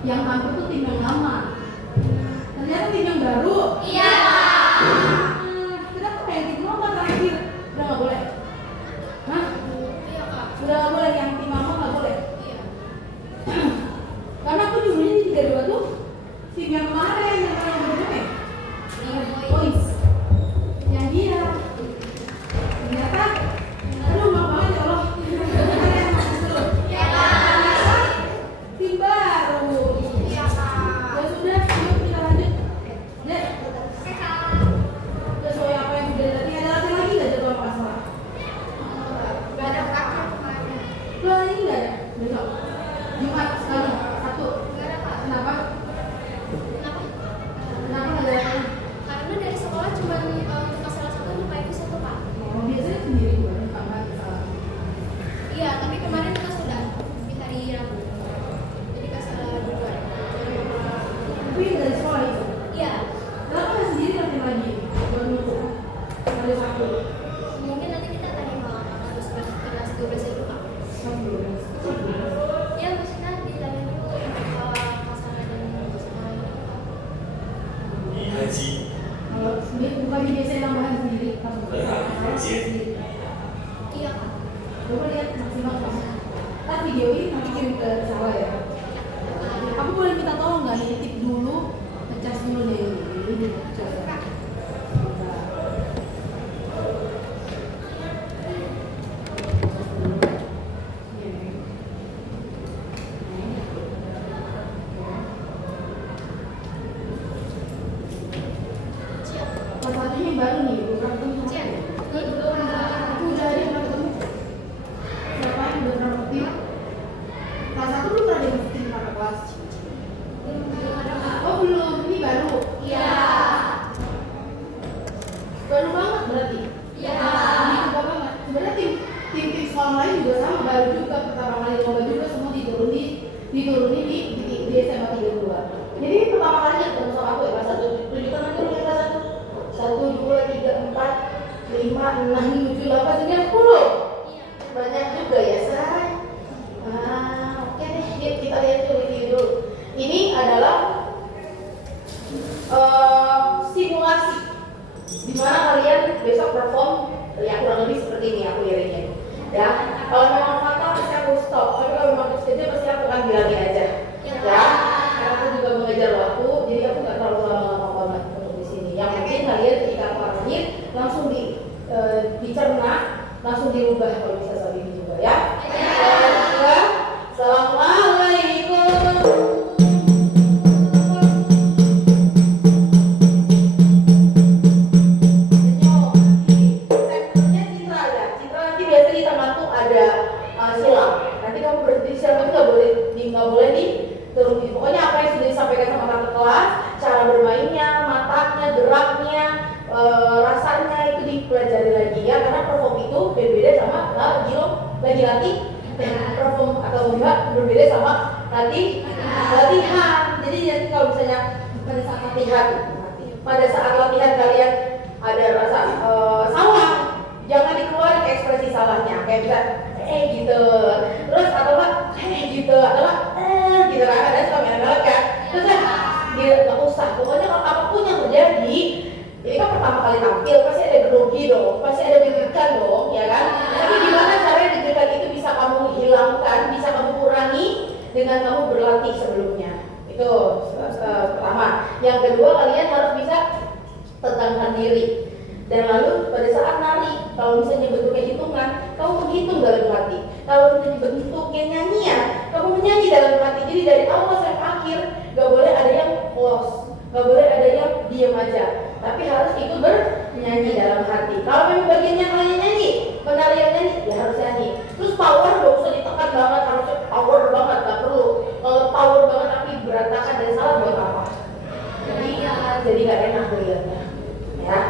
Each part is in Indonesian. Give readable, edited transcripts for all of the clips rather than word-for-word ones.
yang tampil tuh tim yang lama. Ternyata tim yang baru. Iya. Kenapa kayak tim lama terakhir? Udah nggak boleh? Hah? Iya kak. Udah nggak boleh, yang tim lama nggak boleh. Iya. Karena aku dulunya di 32 tuh tim yang kemarin yang berapa? Boys. Yang dia. Ternyata, aduh maaf banget ya Allah. Iya kak. Tim baru. Iya kak. Ya sudah, yuk kita lanjut. Dek, Oke kak. sesuai apa yang sudah tadi, ada latihan lagi nggak jadwal masalah? Gak ada kak. Lo ini nggak ada? Besok? Jumat sekali, Sabtu. Gak ada kak. Kenapa? Kenapa? Kenapa nggak ada latihan? Karena dari sekolah cuma untuk salah satu untuk itu satu kak. Oh, biasanya sendiri gue, sama salah. Iya, tapi kemarin kita sudah di hari Rabu. Jadi kasih duluan. Tapi dari sekolah itu. Iya. Kenapa nggak sendiri latihan lagi? Buat nunggu hari Sabtu. Mungkin nanti kita tanya malam atau kelas 12 itu kak. Ya maksudnya ditanya dulu pasangan dan pasangan itu kak. Haji Kalau sendiri bukannya biasanya nambahan sendiri, kamu sendiri. Iya kak. Coba lihat maksimal kamu. Ntar video ini nanti kirim ke saya ya. Aku boleh minta tolong nggak nitip dulu, ngecas dulu deh ini ngecas. Siap. Masalahnya baru nih, belum ketemu. Siap. Aku udah ada yang pernah ketemu. Siapa yang udah pernah ketemu? Kelas 1 belum pernah dimasukin kakak kelas. Belum ada kak. Oh belum, ini baru. Iya. Baru banget berarti. Iya. Ini juga banget. Sebenarnya tim sekolah lain juga sama, baru juga pertama kali lomba juga semua dituruni di SMA 32. Jadi ini pertama kalinya ketemu sama aku ya kelas 1. Tunjukkan aja dulu ya kelas 1. 1, 2, 3, 4, 5, 6, 7, 8, 9, 10. Iya. Banyak juga ya say. Oke deh, yuk kita lihat dulu review dulu. Ini adalah simulasi di mana kalian besok perform ya kurang lebih seperti ini aku iringin. Ya, kalau memang fatal pasti aku stop. Tapi kalau memang terus pasti aku akan bilangin aja. Ya, karena aku juga mengejar waktu, jadi aku nggak terlalu lama-lama banget untuk di sini. Yang penting kalian ketika aku arahin langsung dicerna, langsung dirubah kalau bisa saat ini juga ya. Assalamualaikum. Sensornya Citra ya. Citra nanti biasanya di tengah tuh ada silang. Nanti kamu berhenti silang itu nggak boleh diturunin. Pokoknya apa yang sudah disampaikan sama tante kelas, cara bermainnya, matanya, geraknya, rasanya itu dipelajari lagi ya. Karena perform itu berbeda sama lagi latih. Perform atau enggak berbeda sama latihan. Jadi nanti kalau misalnya pada saat latihan kalian ada rasa salah, jangan dikeluarin ekspresi salahnya kayak bisa gitu, terus atau enggak gitu, atau enggak gitu kan, ada suka main kan, terus nggak usah. Pokoknya kalau apapun yang terjadi, ini kan pertama kali tampil pasti ada grogi dong, pasti ada deg-degan dong, ya kan? Tapi gimana caranya deg-degan itu bisa kamu hilangkan, bisa kamu kurangi dengan kamu berlatih sebelumnya. Itu pertama. Yang kedua, kalian harus bisa tenangkan diri. Dan lalu pada saat nari, kalau misalnya bentuknya hitungan, kamu menghitung dalam hati. Kalau misalnya bentuknya nyanyian, kamu menyanyi dalam hati. Jadi dari awal sampai akhir, gak boleh ada yang close, gak boleh ada yang diam aja. Tapi harus ikut bernyanyi dalam hati. Kalau memang bagiannya hanya nyanyi, penarian nyanyi, ya harus nyanyi. Terus power gak usah ditekan banget, harusnya power banget, gak perlu. Kalau power banget tapi berantakan dan salah buat apa? Jadi gak enak dilihatnya. Ya.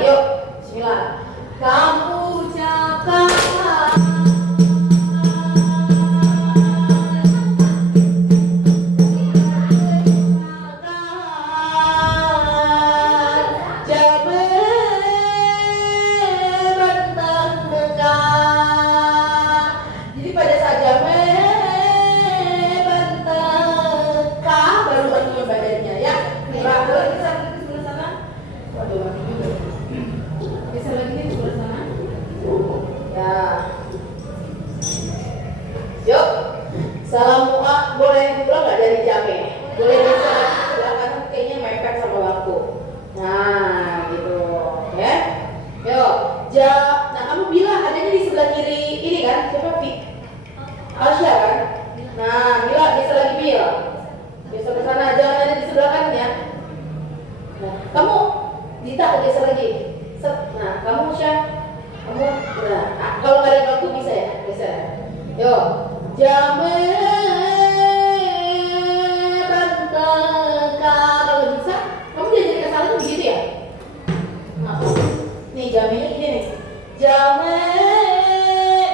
Yuk, bismillah. Kamu ucapkan jadi pada saat jamet boleh diulang nggak dari jamnya? Boleh geser sebelah kanan kayaknya mepet sama bangku. Nah, gitu, ya. Yuk, nah kamu bilang adanya di sebelah kiri ini kan? Siapa Pi? Asya kan? Nah, Bila geser lagi Bil. Geser ke sana, jangan ada di sebelah kanan ya. Nah, kamu Dita geser lagi. Set. Nah, kamu Syah, kamu, nah, kalau nggak ada bangku bisa ya, geser. Yuk, kalau bisa, kamu diajarin ke salah tuh begitu ya? Nah, nih jamnya ini nih.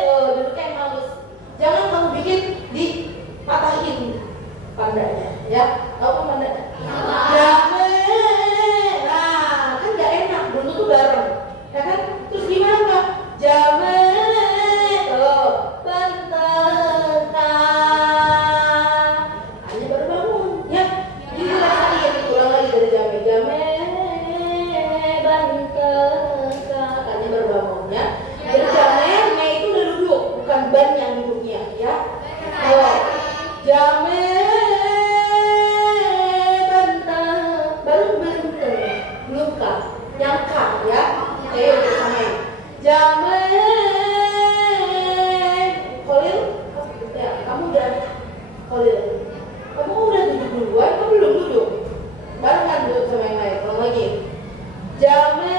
Duduknya yang halus. Jangan kamu bikin dipatahin pandanya, ya. Tahu kan panda? Jame. Nah, kan nggak enak. Dulu tuh bareng, ya kan? Terus gimana Pak? Jame. Hanya baru bangun, ya. Ini rasain, ulang lagi dari jame. Jame. Hanya baru bangun, ya. Berjame itu udah duduk, bukan ban yang duduknya, ya. Jame baru belum kak, yang kak, ya. Ayo bersamain. Jame Khalil, ya, kamu udah Khalil, kamu udah duduk duluan, kamu belum duduk. Barengan duduk sama yang lain, ulang lagi. Jame.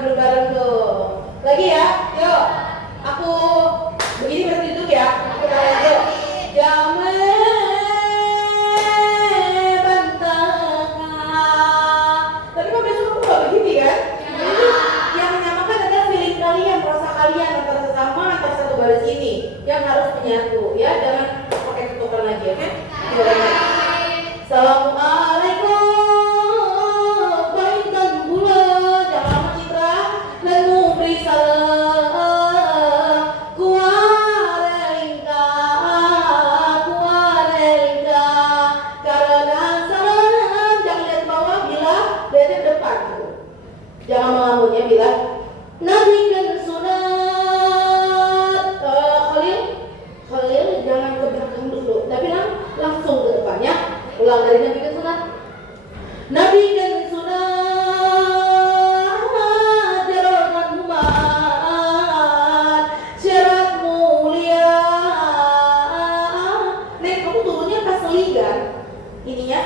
Belum bareng tuh. Lagi ya, yuk. Aku begini berarti duduk ya. Aku tanya yuk. Jame bantaka. Tapi kok besok aku gak begini kan? Jadi yang menyamakan adalah feeling kalian, rasa kalian antar sesama, antar satu baris ini yang harus menyatu, ya. Jangan pakai tutupan lagi, oke? Assalamualaikum. Jangan melamunnya bilang Nabi kan sunat. Khalil jangan ke belakang dulu, tapi langsung ke depannya. Ulang dari Nabi kan sunat. Nabi kan sunat jarokan umat syarat mulia. Nek kamu turunnya pas ligan ininya,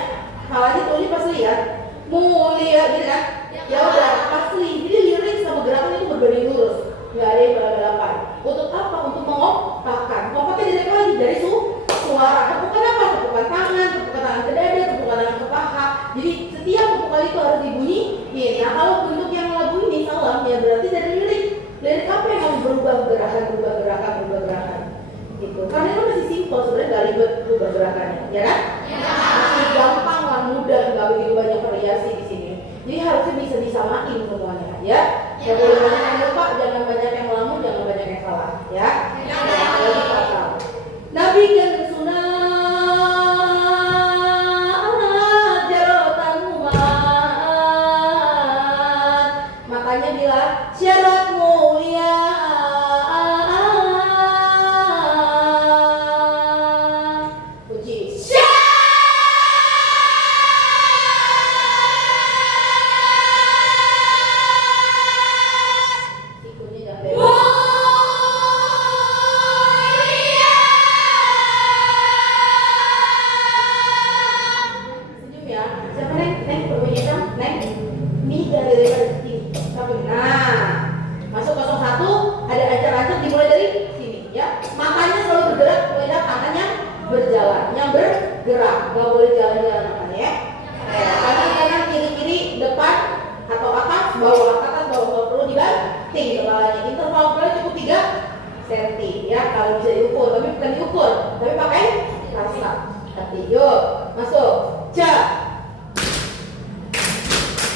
halanya turunnya pas ligan mulia gitu kan? Ya udah pasti. Jadi lirik sama gerakan itu berbanding lurus, nggak ada yang balapan. Untuk apa? Untuk mengopakkan. Mengopakkan direct lagi dari suara. Tepukan apa? Tepukan tangan ke dada, tepukan tangan ke paha. Jadi setiap tepukan itu harus dibunyiin. Nah kalau bentuk yang lagu ini salam ya berarti dari lirik. Lirik apa yang harus berubah gerakan, gitu. Karena itu masih simpel sebenarnya, nggak ribet berubah gerakannya, ya kan? Masih gampang lah, mudah, nggak begitu banyak variasi di sini. Jadi harusnya bisa disamain semuanya, ya. Jangan boleh banyak yang lupa, jangan banyak yang melamun, jangan banyak yang salah, ya. Lagi pasal. Nabi kan sunat jarotan umat. Makanya bilang syarat mulia. Puji. Masuk 01 ada ancang-ancang dimulai dari sini, ya. Matanya selalu bergerak, melihat tangannya berjalan, yang bergerak, nggak boleh jalan-jalan matanya, ya. Kanan kiri depan atau atas bawah kalau perlu dibanting kepalanya. Interval kepala cukup 3 cm, ya. Kalau bisa diukur, tapi bukan diukur, tapi pakai rasa. Hati, yuk masuk.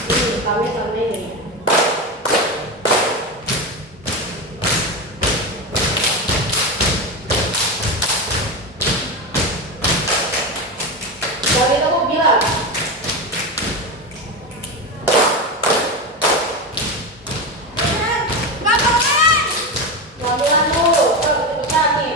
Ini kami sama ini. Kali aku bilang pelan-pelan dulu, cepetan nih.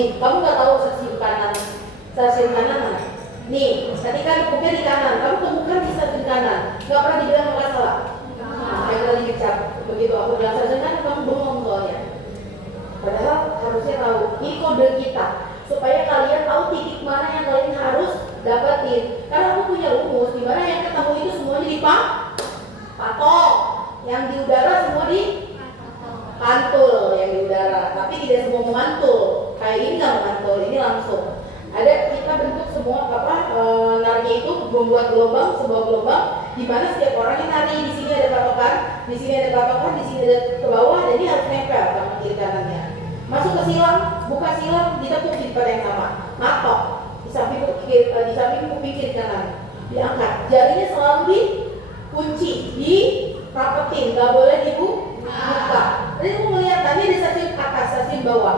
Nih, kamu nggak tahu stasiun kanan mana? Nih, ketika temukan di kanan, kamu temukan di stasiun kanan. Nggak pernah dibilang nggak salah. Nah, yang tadi dicap. Begitu aku bilang stasiun kanan, kamu bengong soalnya. Padahal harusnya tahu. Ini kode kita supaya kalian tahu titik mana yang kalian harus dapetin. Karena aku punya rumus di mana yang ketemu itu semuanya patok. Yang di udara semua di pantul yang di udara, tapi tidak semua memantul. Kayak ini nggak memantul, ini langsung. Ada kita bentuk semua nariknya itu membuat gelombang, sebuah gelombang di mana setiap orangnya nari. Di sini ada patokan, di sini ada patokan, di sini ada ke bawah, dan ini harus nempel sama kiri kanannya. Masuk ke silang, buka silang, ditekuk di tempat yang sama. Matok di samping kuping kiri kanan, diangkat. Jarinya selalu dikunci, dirapetin, nggak boleh dibuka. Jadi aku melihat tadi ada stasiun atas, stasiun bawah,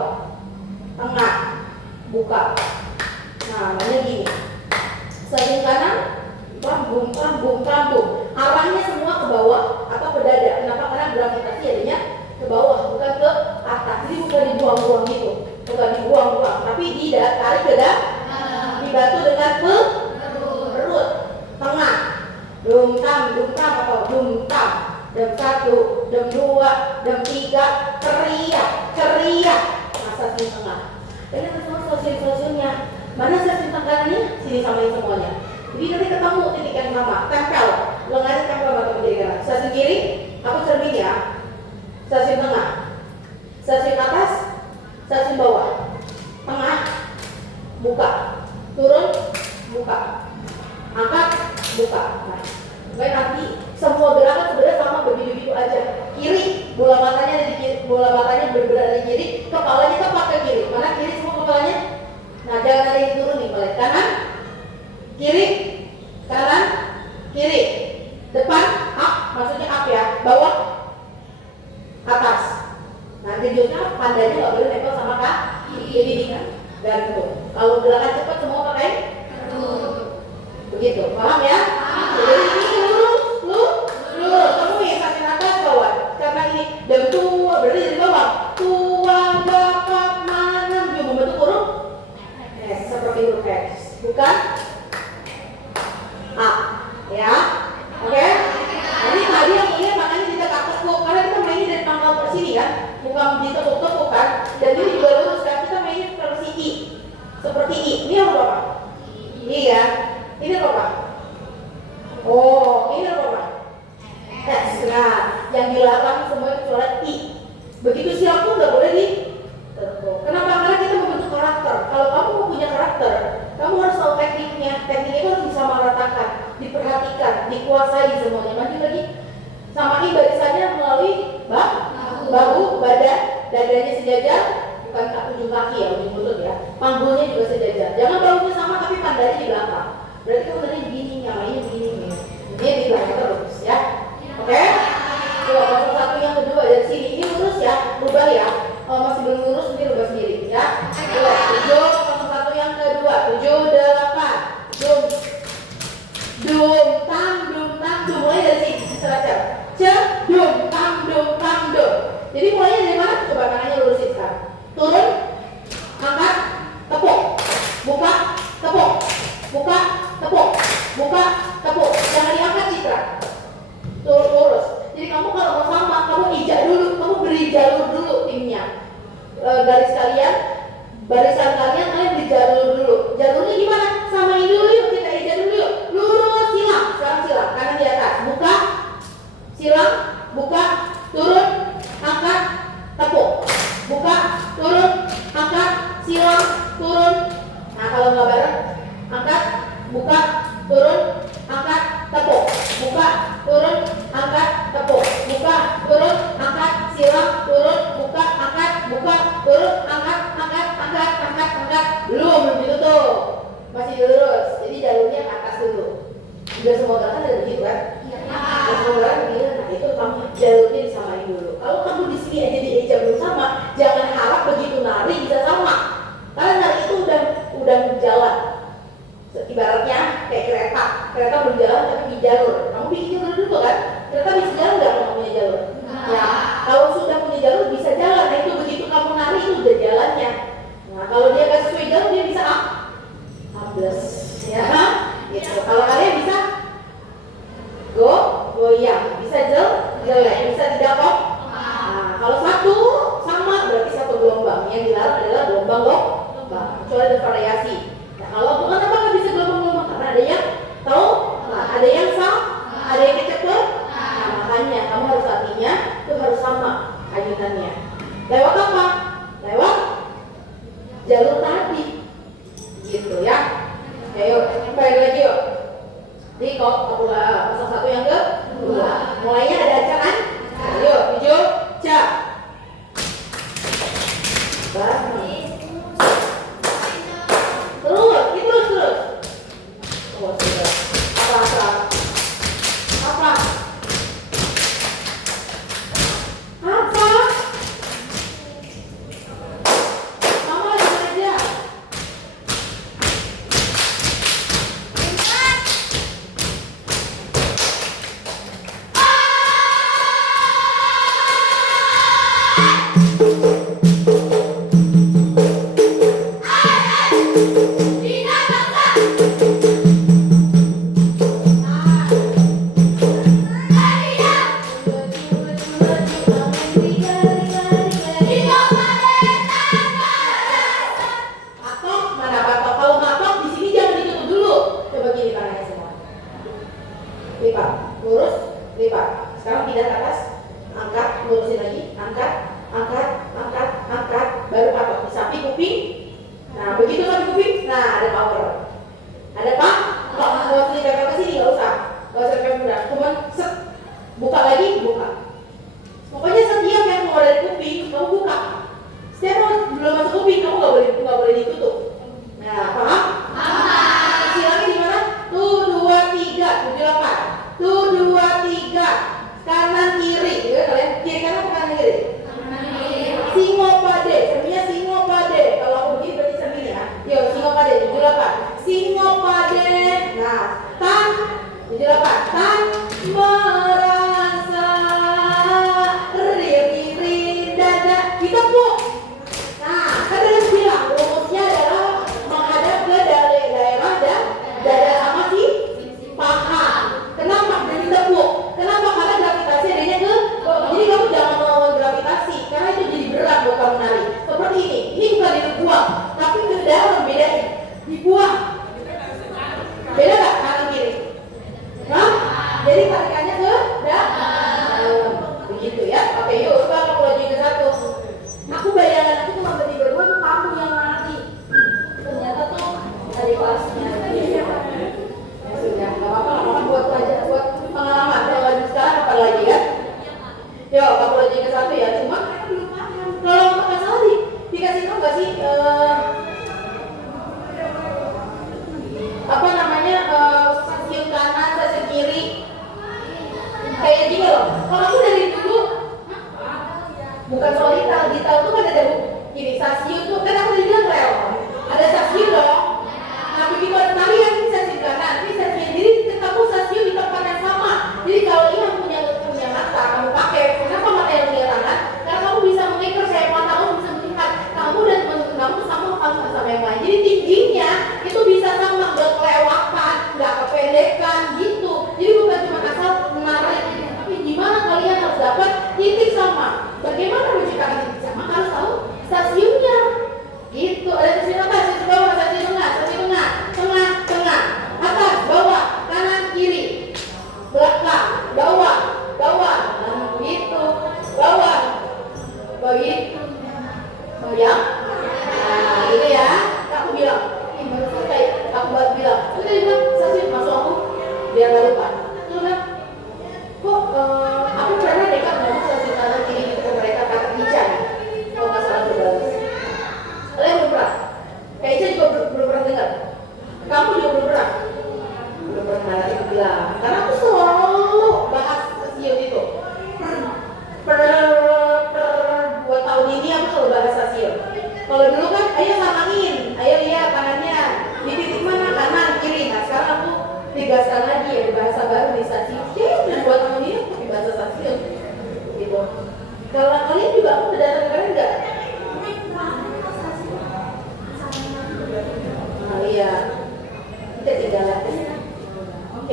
tengah, buka. Nah, namanya gini. Stasiun kanan, kambung. Arahnya semua ke bawah atau ke dada. Kenapa? Karena gravitasi adanya ke bawah, bukan ke atas. Jadi bukan dibuang-buang gitu, bukan dibuang-buang, tapi ditarik ke dada, dibantu dengan perut. Tengah, dumtam atau dumtam. Dem 1, dem 2, dem 3, teriak. Nah, stasiun tengah. Ini semua stasiun-stasiunnya. Mana stasiun tengahnya? Sini samain semuanya. Jadi nanti ketemu titik yang sama, tempel. Lengannya tempel atau kiri kanan. Stasiun kiri, aku cermin ya. Stasiun tengah. Stasiun atas, stasiun bawah. Tengah, buka. Turun, buka. Angkat, buka. Nah, nanti semua gerakan sebenarnya sama begitu aja. Kiri, bola matanya ada di kiri, bola matanya berada di kiri, kepalanya tepat ke kiri. Mana kiri semua kepalanya? Nah, jangan ada yang turun nih, balik kanan, kiri, kanan, kiri, depan, up, maksudnya up ya, bawah, atas. Nah, genjotnya pandanya nggak boleh nempel sama kaki, jadi kan gantung. Kalau gerakan cepat semua pakai begitu, paham ya? Jadi ini lurus. Kamu yang stasiun atas bawah. Karena ini dem tua berarti dari bawah. Tua dapat menang juga membentuk huruf S seperti huruf X, bukan A, ya? Oke? Jadi tadi yang punya makanya tidak tekuk karena kita mainnya dari pangkal ke sini kan, bukan ditekuk-tekuk kan. Dan ini juga lurus kan, kita mainnya versi I, seperti I. Ini huruf apa? I kan? Ini apa? Oh, ini apa? S. Nah, yang dilarang semua kecuali I. Begitu siap pun nggak boleh ditekuk. Kenapa? Karena kita membentuk karakter. Kalau kamu mau punya karakter, kamu harus tahu tekniknya. Tekniknya itu harus bisa meratakan, diperhatikan, dikuasai semuanya. Maju lagi. Samain barisannya melalui bahu, badan, dadanya sejajar, bukan ujung kaki ya, ujung lutut ya. Panggulnya juga sejajar. Jangan bahunya sama tapi pandanya di belakang. Berarti kamu tadi begini, nyamainnya begini nih. Ini di belakang terus ya. Oke? Coba pasang satu yang kedua dari sini. Ini lurus ya, rubah ya. Kalau masih belum lurus nanti rubah sendiri ya. Coba 7, pasang satu yang kedua. 7, 8. Dum tam. Mulai dari sini. Secara dum tam. Jadi mulainya dari mana? Coba tangannya lurusin sekarang. Turun, angkat, tepuk, buka, tepuk, buka, tepuk, buka, tepuk. Jangan diangkat Citra. Lurus. Jadi kamu kalau mau sama, kamu ijak dulu, kamu beri jalur dulu timnya. Barisan kalian beri jalur dulu. Jalurnya gimana? Samain dulu yuk, kita ijak dulu yuk. Lurus, silang. Sekarang silang, kanan di atas. Buka, silang, buka, turun, angkat, tepuk. Buka, turun, angkat, silang, turun. Nah, kalau nggak bareng, angkat, buka, turun, angkat, tepuk. Buka, turun, angkat, tepuk. Buka, turun, angkat, silang, turun, buka, angkat, turun, angkat. Belum ditutup, masih lurus. Jadi jalurnya ke atas dulu. Udah semua gerakan ada begitu kan? Udah semua gerakan begitu. Nah, itu kamu jalurnya disamain dulu. Kalau kamu di sini aja diajak belum sama, jangan harap begitu nari bisa sama. Karena nari itu udah jalan. Ibaratnya kayak kereta belum jalan tapi di jalur. Kamu bikin jalur dulu kan? Kereta bisa jalan nggak kalau punya jalur? Ya, kalau sudah punya jalur bisa jalan. Nah, itu begitu kamu nari itu udah jalannya. Nah, kalau dia nggak sesuai jalur dia bisa ambles, ya. Gitu. Kalau kalian bisa goyang, bisa jelek, bisa tidak kok. Nah, kalau satu sama berarti satu gelombang. Yang dilarang adalah gelombang. Kecuali ada variasi. Nah, kalau bukan apa nggak bisa gelombang karena ada yang tahu, ada yang ada yang kecepet. Nah, makanya kamu harus artinya itu harus sama ayunannya. Lewat apa? Lewat jalur tadi, gitu ya. Ayo, balik lagi yuk. Jadi kalau pasal satu yang kedua, mulainya ada acaraan. Ayo, 7 jam. Terus. Oh, sudah. Apa? Apa? Mama lagi aja.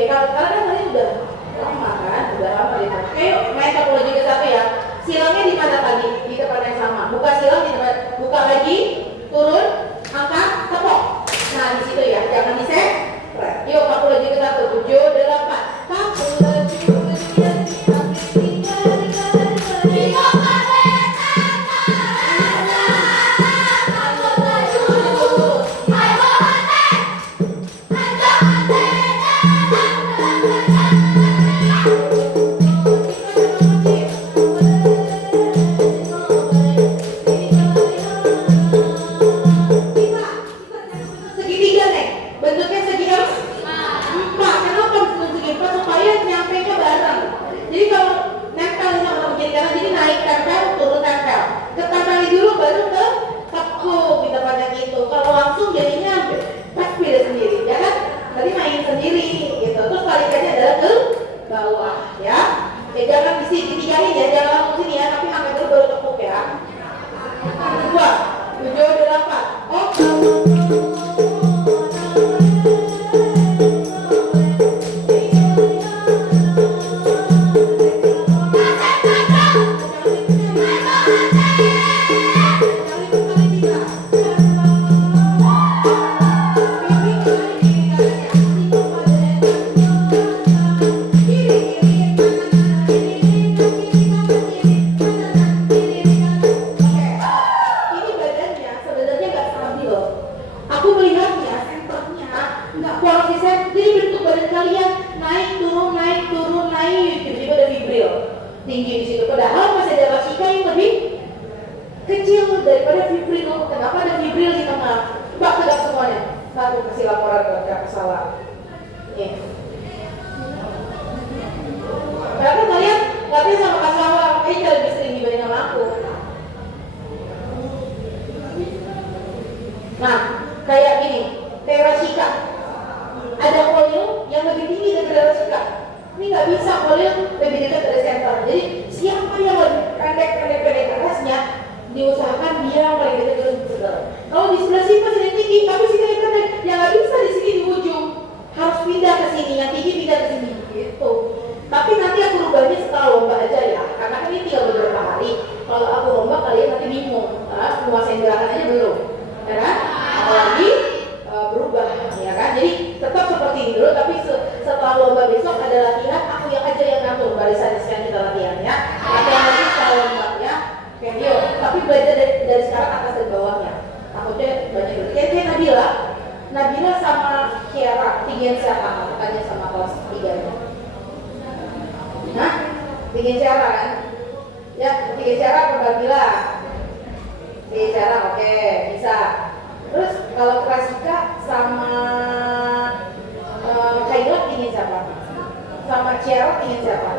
Oke, karena kan tadi udah lama kan, udah lama gitu. Oke, yuk main topologi ke satu ya. Silangnya di mana tadi? Di tempat yang sama. Buka silang di tempat, buka lagi, turun, angkat, tepok. Nah di situ ya, jangan di set. Yuk topologi ke satu, 7, 8. Segitiga nih, bentuknya segi empat. Kenapa bentuk segi empat? Supaya nyampe ke bareng. Jadi kalau nempel sama kiri kanan, jadi naik tempel, turun tempel. Ketempelin dulu baru ke tekuk di tempat yang itu. Kalau langsung jadinya pas beda sendiri, ya kan? Tadi main sendiri gitu. Terus tarikannya adalah ke bawah, ya. Jangan di sini ditigain ya, jangan langsung sini ya, tapi angkat dulu baru tekuk ya. 2, 7, 8. Oh. Aku melihatnya senternya nggak konsisten, jadi bentuk badan kalian naik turun tiba-tiba ada vibril tinggi di situ. Padahal masih ada rasika yang lebih kecil daripada vibril. Kenapa ada vibril di tengah? Mbak tegak semuanya. Aku kasih laporan kalau nggak salah. Nih. Karena kalian nggak sama Kak Sawa, kayaknya lebih sering dibanding sama aku. Nah, kayak gini, kayak rasika. Ada kolil yang lebih tinggi daripada rasika. Ini nggak bisa, kolil lebih dekat dari center. Jadi siapa yang lebih pendek atasnya, diusahakan dia yang paling dekat dari center. Kalau di sebelah sini masih yang tinggi, tapi sini yang pendek, yang nggak bisa di sini di ujung. Harus pindah ke sini, yang tinggi pindah ke sini, gitu. Tapi nanti aku rubahnya setelah lomba aja ya, karena kan ini tinggal beberapa hari. Kalau aku lomba kalian nanti bingung, karena menguasai gerakan aja belum, ya kan? Apalagi berubah, ya kan? Jadi tetap seperti ini dulu, tapi setelah lomba besok ada latihan, aku yang aja yang ngatur barisan sekarang kita latihan ya. Latihan lagi setelah lomba ya. Oke, yuk. Tapi belajar dari sekarang atas dan bawahnya. Takutnya banyak dulu. Kayak Nabila sama Kiara, tinggian siapa? Tanya sama kelas 3-nya. Nah, tinggian Kiara kan? Ya, tinggian Kiara apa Nabila? Tinggian Kiara, oke, bisa. Terus kalau Rasika sama Kaila tinggian siapa? Sama Ciara tinggian siapa?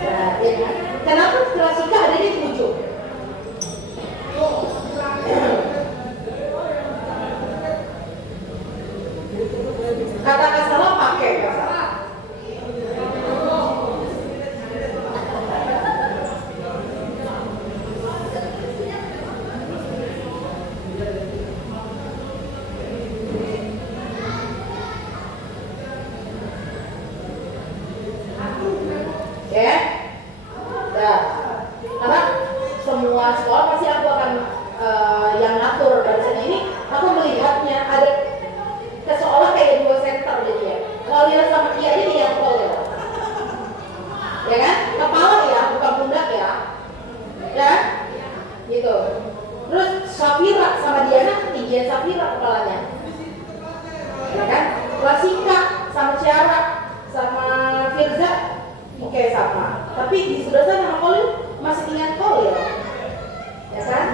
Nah, ya kan? Kenapa Rasika ada di ujung? Kata salah pakai kata. Ya, nah, karena semua sekolah pasti aku akan yang ngatur barisannya ini. Aku melihatnya ada seolah kayak dua center jadi ya. Kolil sama Kia ini yang kolil, ya kan? Kepala ya, bukan pundak ya, ya, gitu. Terus Safira sama Diana ketinggian Safira kepalanya, ya kan? Rasika sama Ciara sama Firza oke sama, tapi di sebelah sana sama Kolil masih tinggal Kolil, ya kan?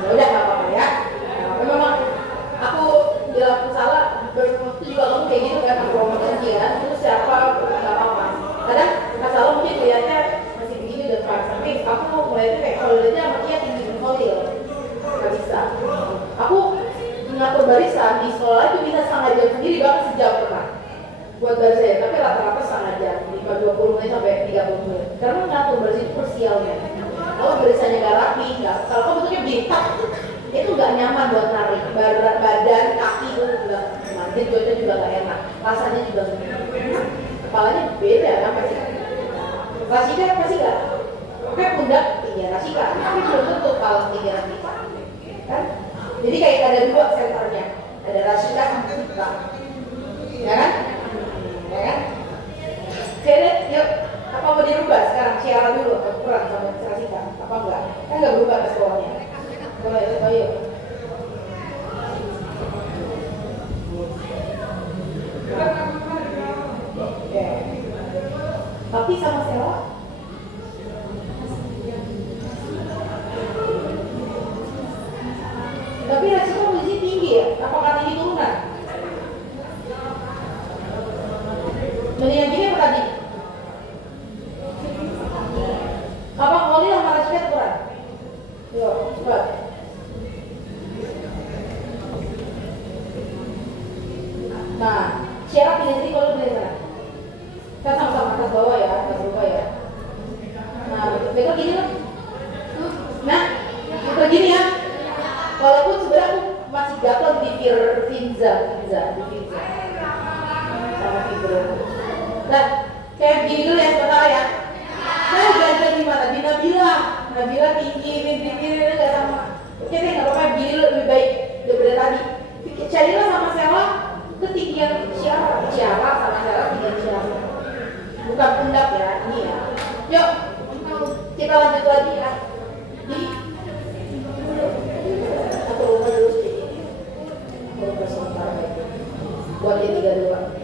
Ya udah nggak apa-apa ya. Nah, memang aku bilang salah, waktu juga kamu kayak gitu kan, aku ngomong kan, terus siapa nggak apa-apa. Kadang masalah mungkin lihatnya masih begini udah pas, tapi aku mulai kayak Kolilnya sama dia tinggi Kolil, nggak bisa. Aku ngatur barisan di sekolah itu bisa setengah jam sendiri, bahkan sejam pernah buat barisan, tapi rata-rata setengah jam, 20 menit sampai 30 menit. Karena ngatur barisan itu persialnya. Kalau barisannya nggak rapi, kalau kamu bentuknya bintang, itu nggak nyaman buat narik badan, kaki itu nggak nyaman. genjotnya juga nggak enak, rasanya juga nggak enak, kepalanya beda kan pasti. Rasika pasti nggak, oke pundak tinggi Rasika, tapi belum tentu kepala tinggi Rasika, kan? Jadi kayak ada dua senternya, ada Rasika sama Rasika, ya kan? Ya kan? Oke deh, yuk. Apa mau dirubah sekarang? Siara dulu, atau kurang sama Rasika? Apa enggak? Kan nggak berubah ke sekolahnya. Coba yuk. Oke. Tapi sama Sela? Tapi Rasika posisi tinggi ya? Apakah tinggi turunan? Mendingan gini apa tadi? Apa Oli sama Rasika kurang? Yuk, cepat. Nah, Syara pilih sini kalau pilih sana. Kan sama-sama atas bawah ya, atas bawah ya. Nah, betul gini loh. Nah, betul gini ya. Walaupun sebenarnya aku masih gatel di Finza. Sama Fibro. Nah, kayak gini dulu ya sebentar ya. Saya belajar di mana? Di Nabila tinggi, ini nggak sama. Oke deh, nggak apa-apa. Gini lebih baik daripada tadi. Carilah sama Sela ketinggian Syara sama Sela tinggian Syara. Bukan pundak ya, ini ya. Yuk, kita lanjut lagi ya. Jadi, aku lupa dulu sedikit. Aku lupa sebentar lagi. Buat dia 32.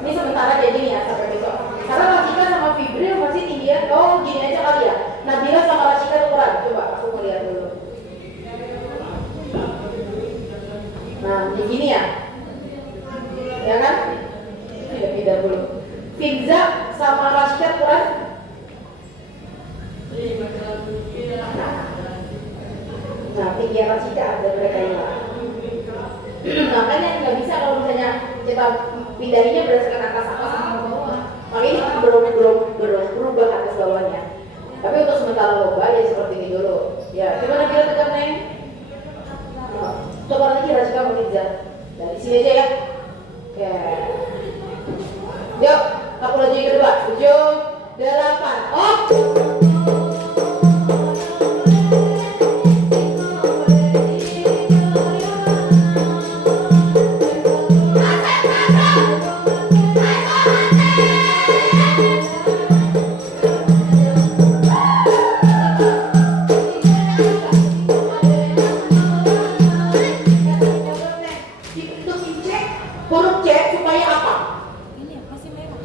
Ini sementara kayak gini ya sampai besok. Karena Rasika sama Fibri masih tinggian. Oh gini aja kali ya. Nabila sama Rasika ukuran. Coba aku mau lihat dulu. Nah kayak gini ya. Ya kan? Tidak dulu. Finza sama Rasika ukuran. Nah tinggian Rasika ada mereka ini. Makanya nggak bisa kalau misalnya kita pindahinnya berdasarkan atas sama bawah. Makanya ini belum berubah atas bawahnya. Tapi untuk sementara loba ya seperti ini dulu. Ya, gimana kita tekan Neng? Coba lagi Rasika mau Finza. Dari sini aja ya. Oke. Yuk, aku lagi kedua. 7, 8. Oh.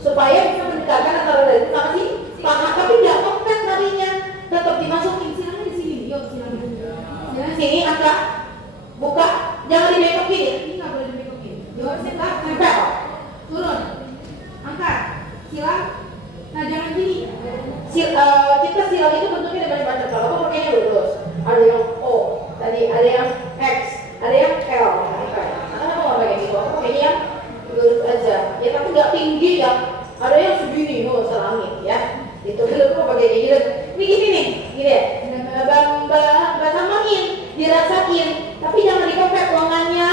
Supaya bisa mendekatkan antara dari sama si paha, tapi nggak kempes larinya, tetap dimasukin. Silakan di sini, yuk silakan. Sini angka, buka, jangan dibekokin ya. Ini nggak boleh dibekokin. Yuk sebentar, tempel, turun, angkat, silang. Nah jangan gini. Kita silang itu bentuknya ada macam-macam. Kalau aku pakainya lurus, ada yang O, tadi ada yang X, ada yang L. Karena aku nggak pakai gitu, aku pakainya yang lurus aja. Ya tapi nggak tinggi ya. Ada yang segini, selangit ya. Itu dulu aku pakai kayak gitu. Ini gini nih, gini ya. Mbak samain, dirasain. Tapi jangan dikempet lengannya.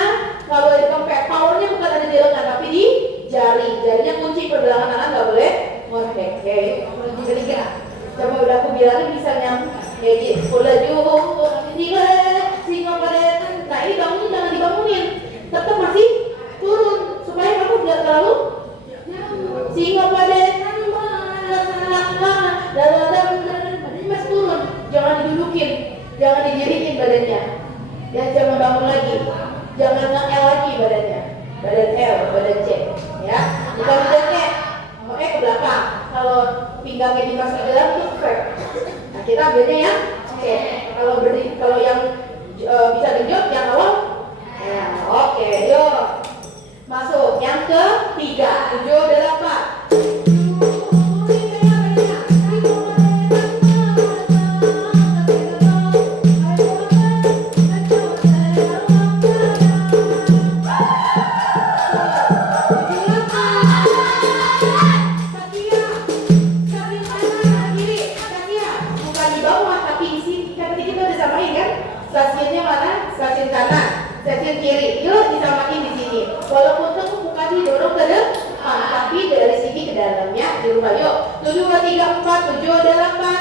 Kalau dikempet, powernya bukan ada di lengan, tapi di jari. Jarinya kunci pergelangan tangan, nggak boleh ngorek. Oke, aku lanjut ketiga. Coba udah aku bilangin bisa nyambung kayak gitu. Laju, singa pada. Nah ini bangun jangan dibangunin. Tetap masih turun supaya kamu tidak terlalu singa pada badannya masih turun, jangan didudukin, jangan didirikin badannya, dan jangan bangun lagi, jangan nge-L lagi badannya, badan L, badan C, ya, bukan badannya, ke belakang, kalau pinggangnya dimasuk ke dalam itu strap. Nah kita ambilnya yang C, kalau yang bisa genjot yang awal, ya, oke, yuk. Masuk. Yang ketiga. 7, 8. Stasiunnya mana? Stasiun kanan, stasiun kiri. Yuk disamain di sini. Walaupun tuh bukan didorong ke depan, tapi dari sini ke dalamnya dirubah. Yuk. 7, 2, 3, 4, 7, 8.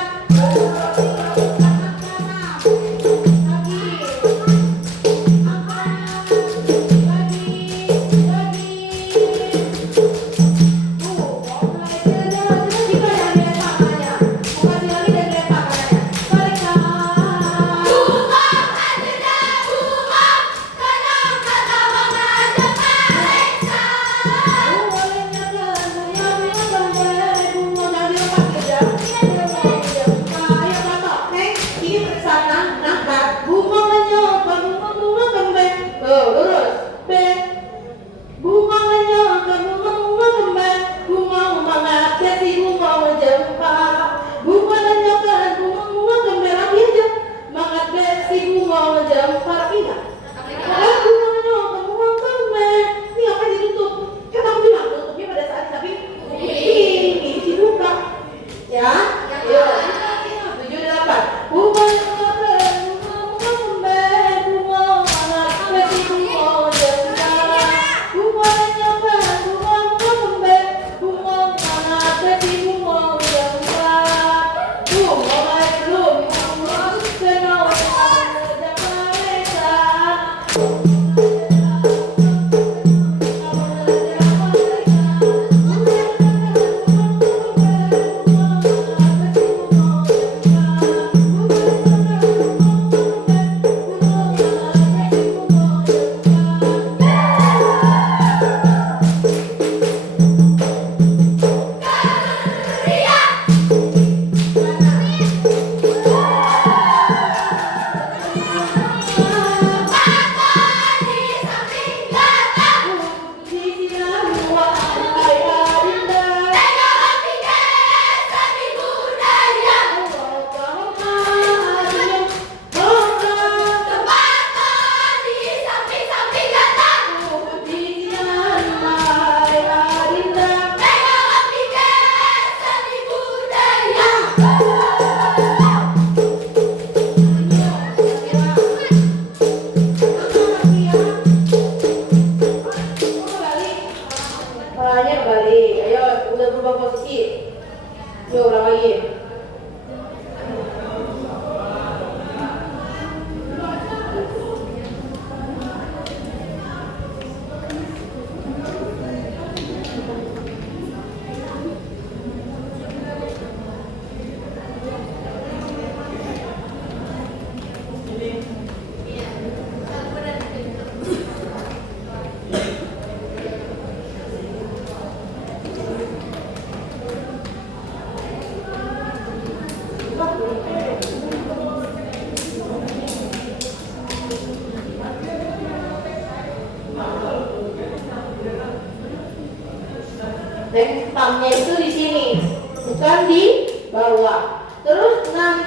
Tempatnya itu di sini, bukan di bawah. Terus kan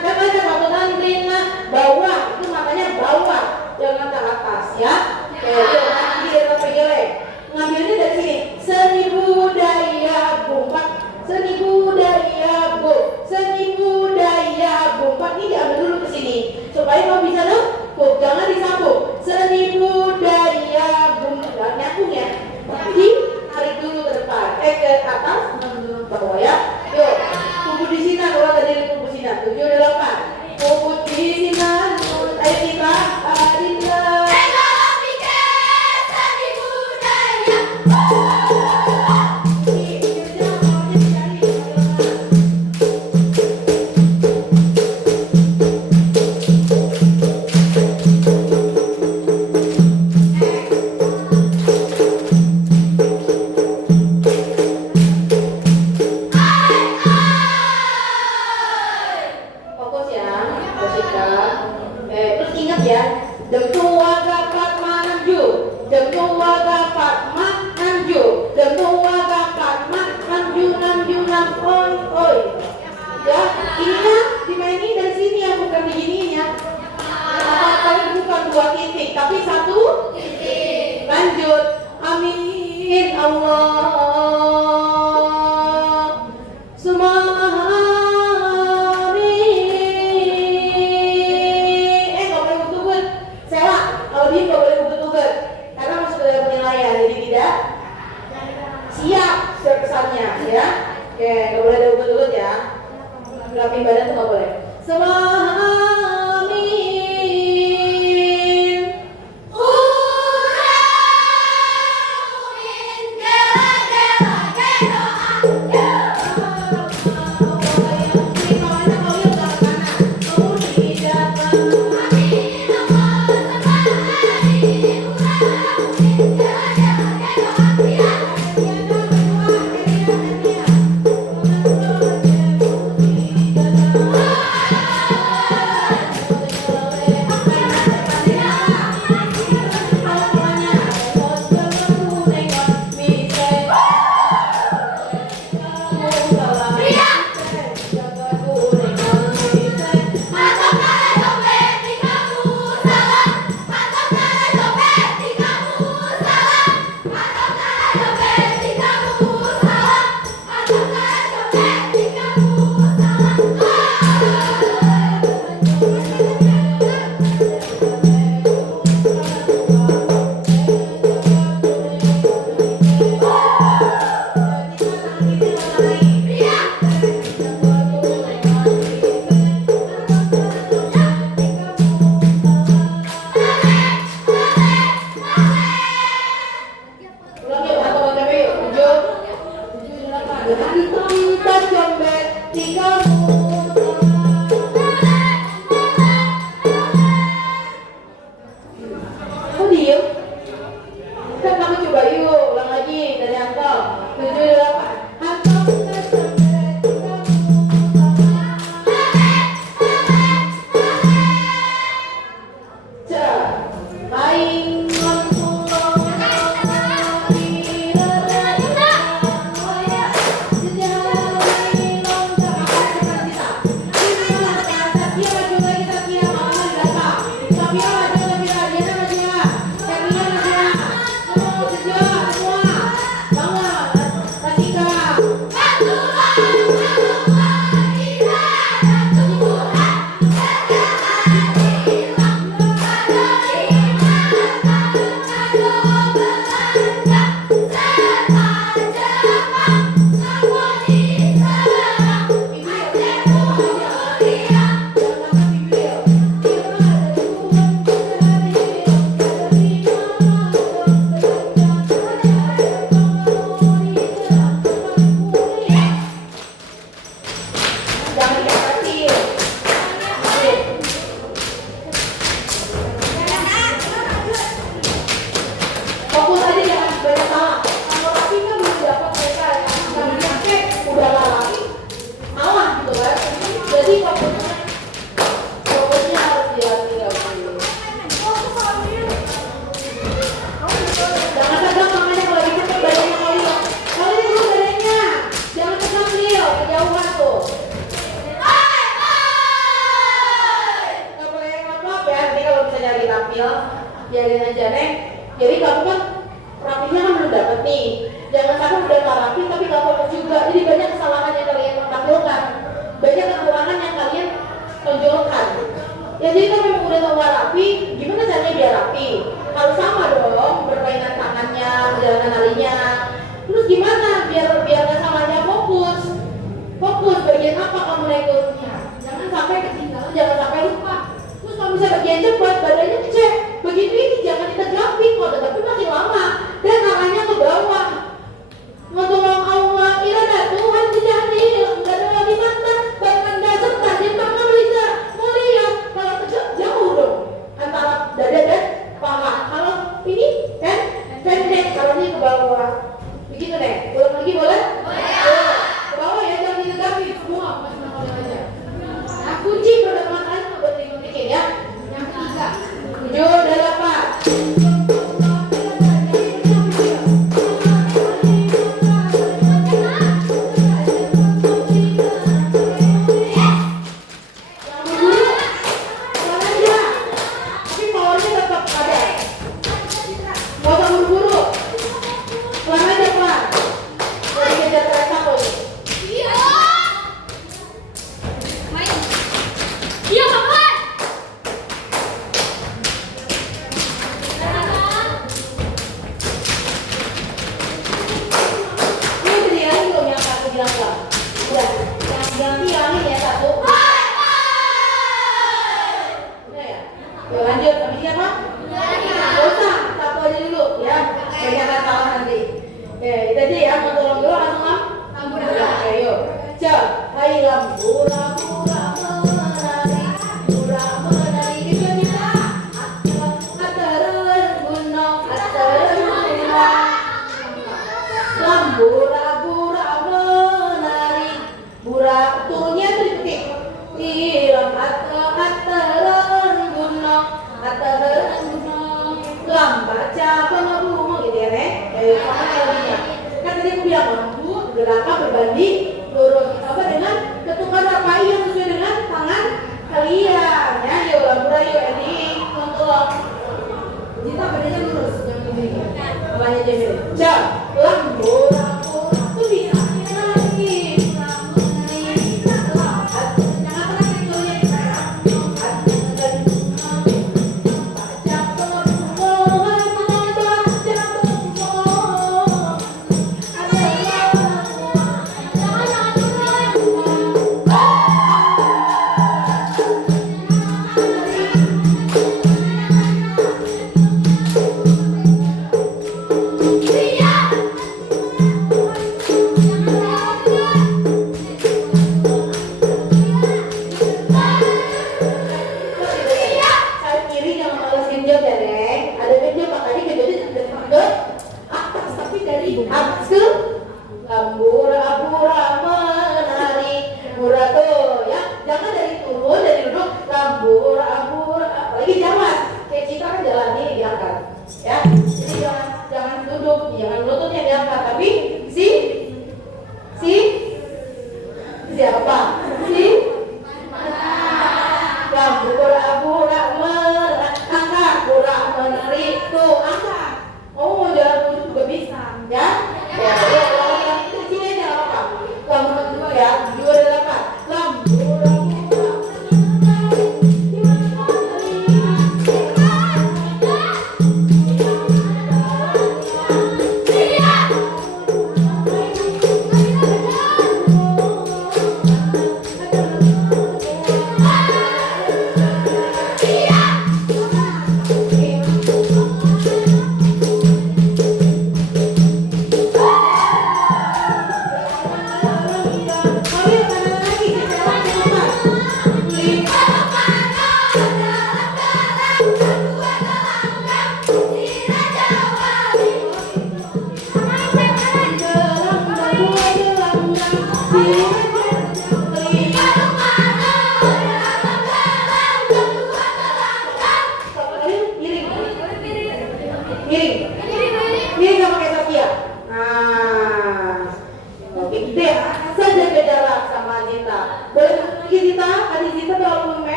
ada waktu nanti bawah itu makanya bawah, jangan ke atas ya. Yuk ngambil apa jelek? Ngambilnya dari sini. Seni budaya Bumpak, seni budaya Bu, seni budaya Bumpak. Ini diambil dulu ke sini supaya mau bisa dong. Jangan disambung. Seni budaya Bumpak, nyambung ya. Tapi tarik dulu ke depan, ke atas, ke bawah ya. Yuk, kumpul di sini, orang tadi kumpul di sini. 7, 8. Kumpul di sini. Ayo kita, Adinda. siap kesannya ya. Oke, nggak boleh ada ugut-ugut ya. Gerakin badan tuh nggak boleh. Amin. Ulang yuk, atau OTW yuk. 7, 8. Di tempat jombet di kamu. Kok diem? Kan kamu coba yuk, ulang lagi dari angkol. 7, 8. Atau kita jombet di kamu. Lain jangan dikasih. Fokus aja, jangan banyak salah. Kalau rapi kan belum dapat mereka yang dipakai udah nggak rapi, salah gitu kan. Jadi fokusnya harus dilatih lagi. Jangan tegang makanya kalau lagi cepet badannya kali. Kali dulu badannya, jangan tegang Leo, kejauhan tuh. Nggak boleh ngap-ngap ya, nanti kalau bisa nyari tampil, biarin aja Neng. Jadi kamu kan rapinya kan belum dapet nih. Jangan sampai udah nggak rapi tapi nggak fokus juga. Jadi banyak kesalahan yang kalian tampilkan, banyak kekurangan yang kalian tonjolkan. Ya jadi kalau memang udah tahu nggak rapi, gimana caranya biar rapi? Harus sama dong, permainan tangannya, perjalanan narinya. Terus gimana biar nggak salahnya fokus? Fokus bagian apa kamu naik turunnya? Jangan sampai ketinggalan, jangan sampai lupa. Terus kalau bisa bagian cepat, badannya cek. Begitu ini jangan ditegapin, kalau tegapin makin lama dan tangannya ke bawah. Ngomong Allah, irada Tuhan dijadi, nggak ada lagi mata, bahkan nggak serta, dia tangan bisa mau lihat. Kalau tegap jauh dong antara dada dan paha. Kalau ini kan pendek, kalau ini ke bawah. Begitu deh, ulang lagi boleh? Boleh. Ke bawah ya, jangan ditegapin semua, mas aja. Nah kunci pertama kali buat bikin ya. Yang ketiga. bilang lambu gerakan berbanding lurus. Ditambah dengan ketukan rapai yang sesuai dengan tangan kalian. Ya, yuk lambu rayu ini untuk Jita badannya lurus, jangan begini. Kepalanya jadi jam lambu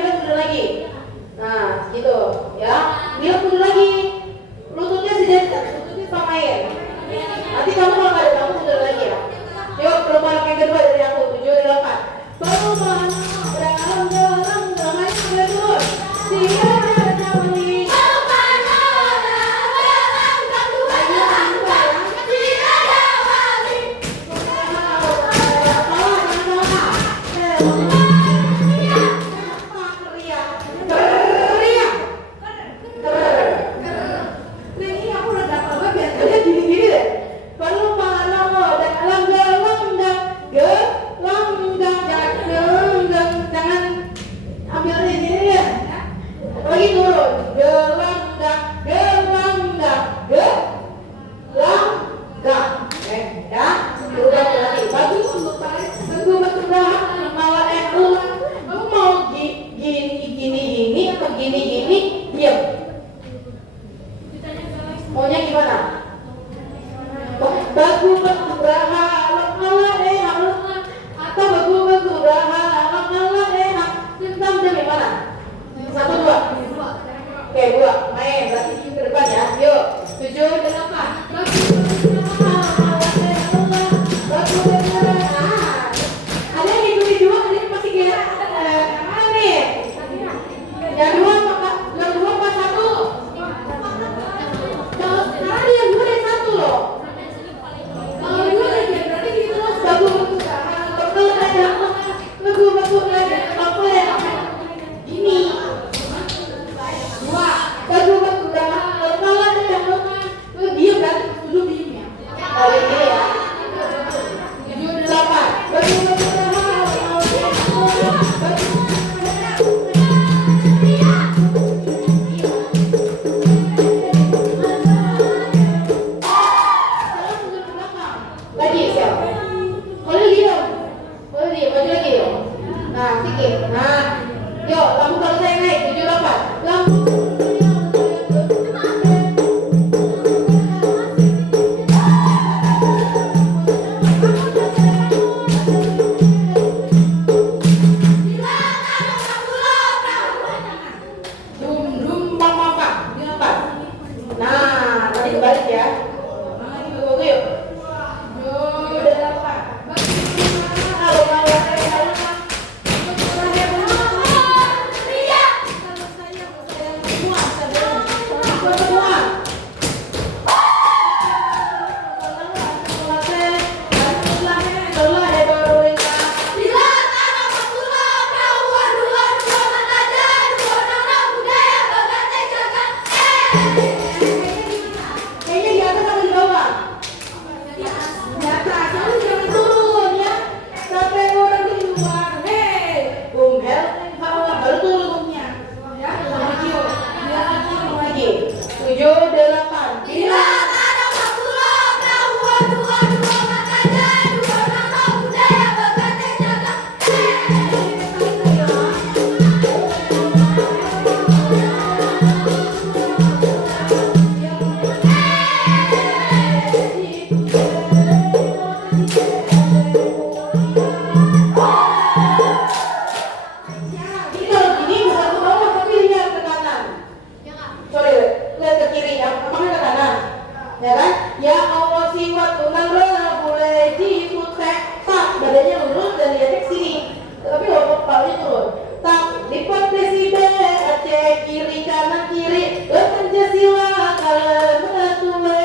itu bisa lagi. lagi siap. Kalau lagi dong. Kalau lagi maju lagi dong. Nah, sedikit. Nah, yuk lampu kalau saya naik 78. Lampu Nah, tadi kebalik ya. Nah, ini bagus yuk. Udah apa? Halo, halo, halo. Kayaknya di atas atau di bawah? Di atas. Jangan turun ya. Sampai orang di luar. Hei, bawah baru turunnya. Ya, lagi. Ya, lagi. 7, 8. Bila ada waktu perawan dua makanya dua nama budaya berganti jaga. Ya kan? Ya Allah siwat tunang rola boleh diputek tak badannya lurus dan lihatnya ke sini. Tapi kalau kepalanya turun. Tak lipat desibel cek kiri kanan kiri Pancasila kalau menatue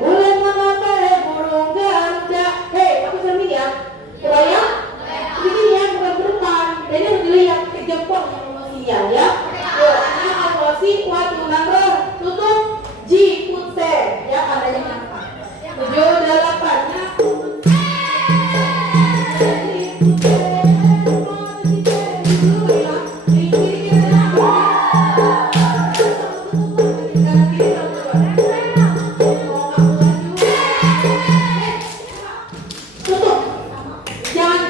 bulan mengapa burung garuda. Hei, aku sambil ya. Kebayang? Begini ya, bukan ke depan. Dan ini harus dilihat ke jempol yang emosinya ya. Yuk, ya Allah siwat tunang rola tutup jipute ya adanya apa? 7, 8 ya. Tutup. Jangan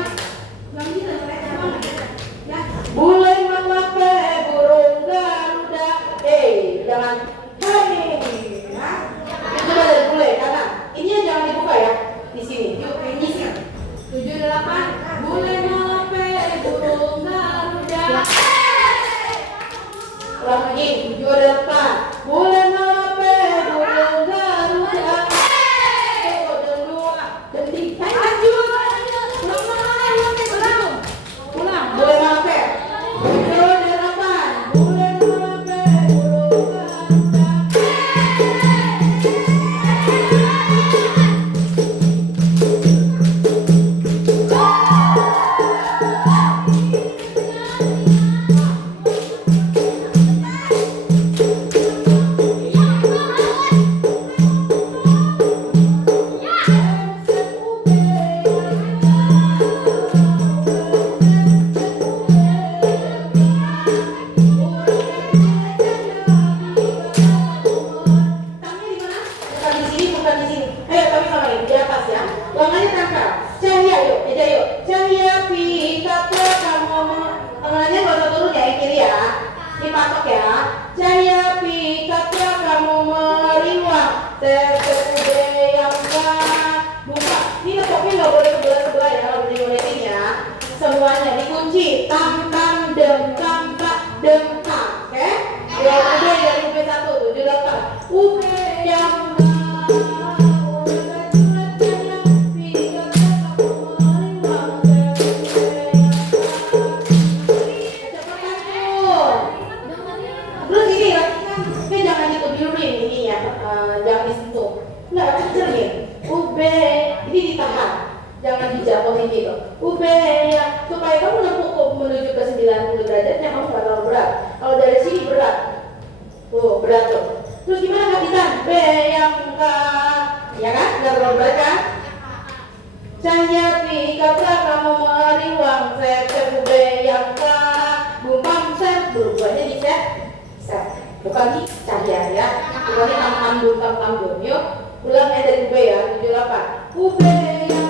Bulan mengapa burung garuda. Jangan. Itu dari bule kanan. Ini yang jangan dibuka ya. Di sini. Yuk, ini sih. 7, 8. Bulan mengapa burung garuda. Ulang lagi. 7, 8. Bulan mengapa burung garuda. Ulang. Bulan mengapa. 7, 8. Bulan mengapa burung garuda. Semuanya dikunci tam tam dem tam tak dem tam, oke? Ya udah dari UB1 78 UB yang terus ini ya, ini jangan ditudurin ini ya, jangan disentuh. Nggak kecil nih, UB ini ditahan. Jangan dijatuhin gitu. UB ya, supaya kamu nempuk menuju ke 90 derajatnya kamu nggak terlalu berat. Kalau dari sini berat. Berat tuh. Terus gimana kapitan? B yang K, ya kan? Nggak terlalu berat kan? Cahaya pika kamu meriwang set UB yang K, bumpam set berubahnya di set. Bukan di cahaya ya. Bukan di tam tam. Yuk, ulangnya dari UB ya 78. UB yang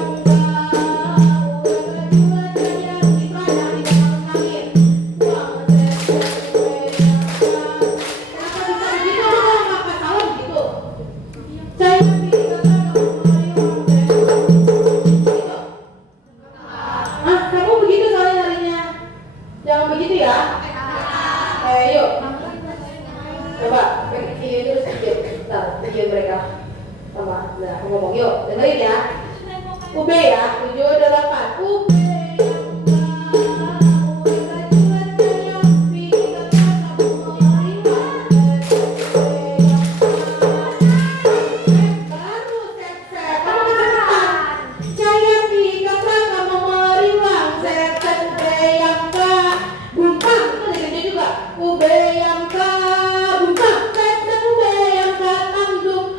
7, 8.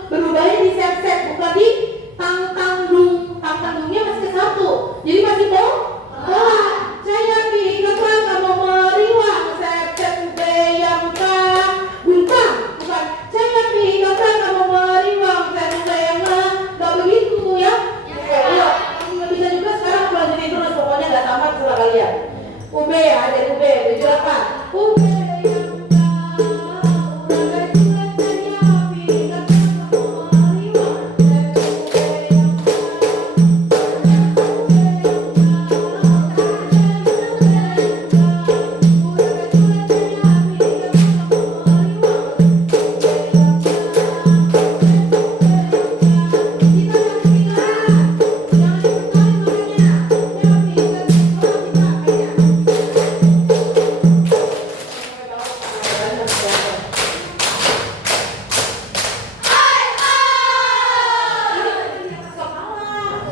Berubahnya di set-set, bukan di tang-tang-dung. Tang-tang-dungnya masih ke satu, jadi masih bola. Saya pikir kamu meriwang, set-set bayangka bukan. Saya pikir kamu meriwang, set-set bayangka. Gak begitu ya? Ya, nggak bisa juga sekarang aku lanjutin terus, pokoknya gak sama terserah kalian. UB ya, ada UB, 78. UB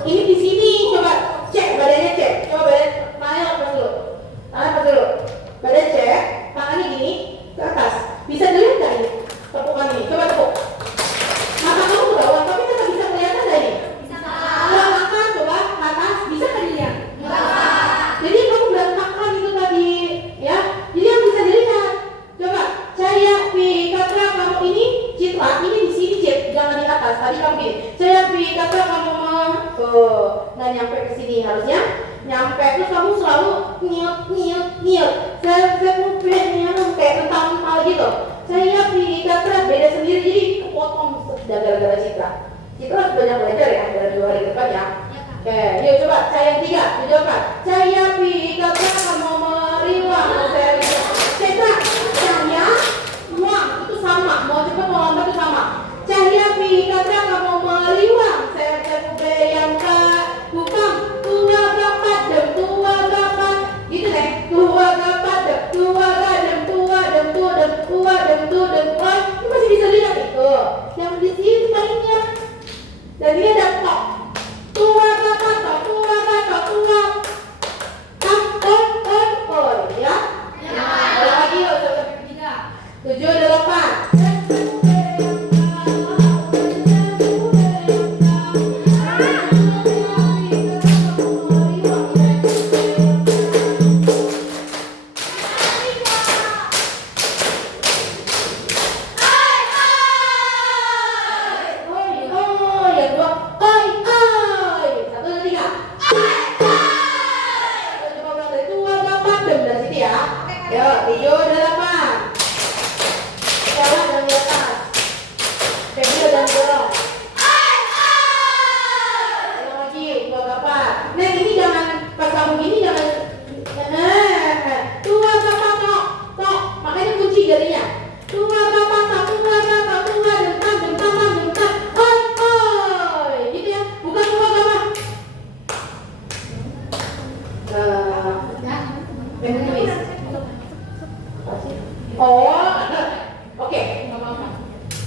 ini di sini, coba cek badannya, cek. Coba badan, tangannya lepas dulu. Tangan lepas dulu. Badan cek, tangannya gini ke atas. Bisa dilihat nggak ini? Tepukan ini, coba tepuk. Mata kamu ke bawah, tapi tetap bisa kelihatan nggak ini? Bisa. Kalau makan, coba ke atas, bisa nggak dilihat? Jadi kamu berantakan itu tadi, ya. Jadi yang bisa dilihat. Coba, saya pikir kamu ini citra, ini di sini cek, jangan di atas. Tadi kamu gini. Saya pikir kamu nggak nyampe ke sini, harusnya nyampe. Terus kamu selalu nyut. Saya mau pengen kayak mental gitu. Saya pikir beda sendiri, jadi kepotong gara-gara Citra. Citra harus banyak belajar ya dalam 2 hari ke depan ya. Oke, yuk coba saya yang 3, tunjukkan. Saya pikir kamu meriwang, Citra, saya uang itu sama, mau cepat mau lambat itu sama. Saya pikir kamu meriwang, saya bayangkan bukan tua gapat dem tua gapat gitu deh, tua gapat dem tua gadem tua dem tua dem tua dem tua dem tua. Itu masih bisa lihat itu yang di sini palingnya, dan dia ada tok tua gapat tok tua gapat tua ya. Ada lagi yuk, 7, 8.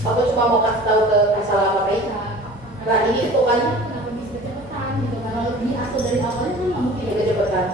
Aku cuma mau kasih tahu ke asal apa ini. Nah ini itu kan Kenapa bisa kecepatan gitu? Kalau diatur dari awalnya kan nggak mungkin. kecepatan.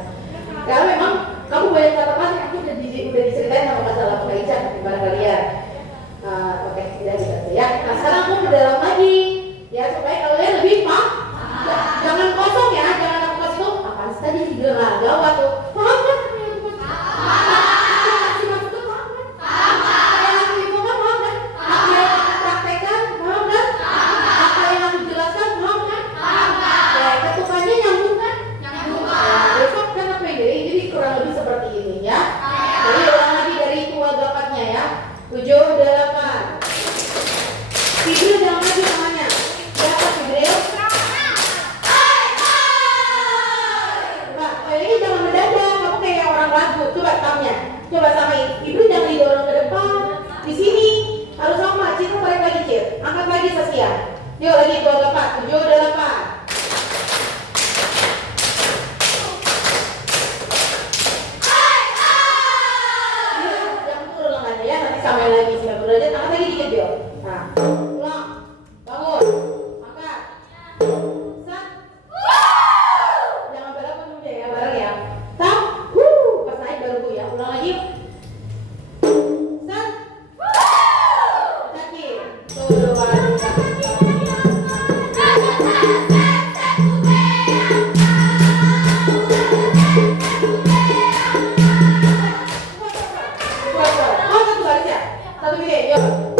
Iya.